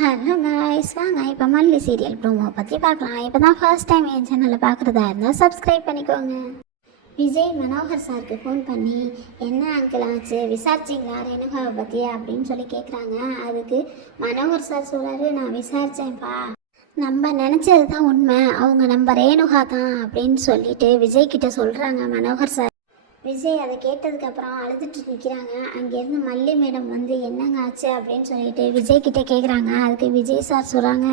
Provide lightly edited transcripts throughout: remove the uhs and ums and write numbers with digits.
Hello guys, வாங்க இப்போ மல்லி சீரியல் ப்ரோமோ பற்றி பார்க்கலாம். இப்போ தான் ஃபர்ஸ்ட் டைம் என் சேனலை பார்க்குறதா இருந்தால் சப்ஸ்கிரைப் பண்ணிக்கோங்க. விஜய் மனோகர் சாருக்கு ஃபோன் பண்ணி என்ன அங்கிள் ஆச்சு, விசாரிச்சிங்களா ரேணுகாவை பற்றி அப்படின்னு சொல்லி கேட்குறாங்க. அதுக்கு மனோகர் சார் சொல்கிறாரு, நான் விசாரித்தேன்ப்பா, நம்ம நினச்சது தான் உண்மை, அவங்க நம்ம ரேணுகா தான் அப்படின்னு சொல்லிட்டு விஜய் கிட்ட சொல்கிறாங்க மனோகர் சார். விஜய் அதை கேட்டதுக்கப்புறம் அழுதுட்டு நிற்கிறாங்க. அங்கேருந்து மல்லி மேடம் வந்து என்னங்க ஆச்சு அப்படின்னு சொல்லிட்டு விஜய் கிட்டே கேட்குறாங்க. அதுக்கு விஜய் சார் சொல்கிறாங்க,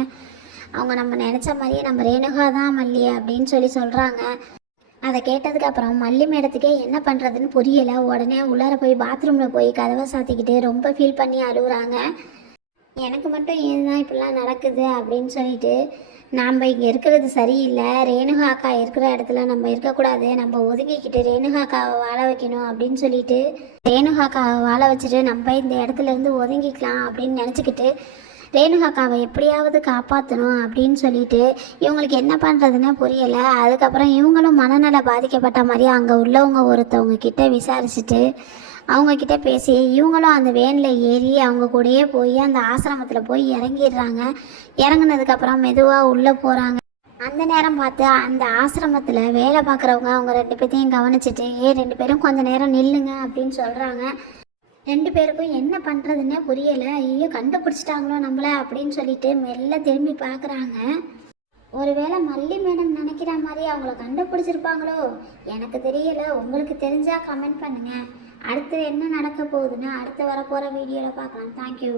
அவங்க நம்ம நினச்ச மாதிரியே நம்ம ரேணுகா தான் மல்லி அப்படின்னு சொல்லி சொல்கிறாங்க. அதை கேட்டதுக்கப்புறம் மல்லி மேடத்துக்கே என்ன பண்ணுறதுன்னு புரியலை. உடனே உள்ளார போய் பாத்ரூமில் போய் கதவை சாத்திக்கிட்டு ரொம்ப ஃபீல் பண்ணி அழுகுறாங்க. எனக்கு மட்டும் ஏன் தான் இப்படிலாம் நடக்குது அப்படின்னு சொல்லிட்டு, நாம் இங்கே இருக்கிறது சரியில்லை, ரேணுகா அக்கா இருக்கிற இடத்துல நம்ம இருக்கக்கூடாது, நம்ம ஒதுங்கிக்கிட்டு ரேணுகா அக்காவை வாழ வைக்கணும் அப்படின்னு சொல்லிட்டு ரேணுகா அக்காவை வாழ வச்சுட்டு நம்ம இந்த இடத்துலேருந்து ஒதுங்கிக்கலாம் அப்படின்னு நினச்சிக்கிட்டு ரேணுகா அக்காவை எப்படியாவது காப்பாற்றணும் அப்படின்னு சொல்லிட்டு இவங்களுக்கு என்ன பண்ணுறதுன்னு புரியலை. அதுக்கப்புறம் இவங்களும் மனநல பாதிக்கப்பட்ட மாதிரி அங்கே உள்ளவங்க ஒருத்தவங்க கிட்ட விசாரிச்சுட்டு அவங்கக்கிட்ட பேசி இவங்களும் அந்த வேனில் ஏறி அவங்க கூடயே போய் அந்த ஆசிரமத்தில் போய் இறங்கிடுறாங்க. இறங்குனதுக்கப்புறம் மெதுவாக உள்ளே போகிறாங்க. அந்த நேரம் பார்த்து அந்த ஆசிரமத்தில் வேலை பார்க்குறவங்க அவங்க 2 பேர்த்தையும் கவனிச்சுட்டு, ரெண்டு பேரும் கொஞ்சம் நேரம் நில்லுங்க அப்படின்னு சொல்கிறாங்க. 2 பேருக்கும் என்ன பண்ணுறதுன்னே புரியலை. ஐயோ, கண்டுபிடிச்சிட்டாங்களோ நம்மளை அப்படின்னு சொல்லிட்டு மெல்ல திரும்பி பார்க்குறாங்க. ஒருவேளை மல்லி மேடம் நினைக்கிற மாதிரி அவங்கள கண்டுபிடிச்சிருப்பாங்களோ எனக்கு தெரியலை. உங்களுக்கு தெரிஞ்சால் கமெண்ட் பண்ணுங்கள். அடுத்து என்ன நடக்க போகுதுன்னு அடுத்து வரப்போகிற வீடியோவில் பார்க்கலாம். தேங்க்யூ.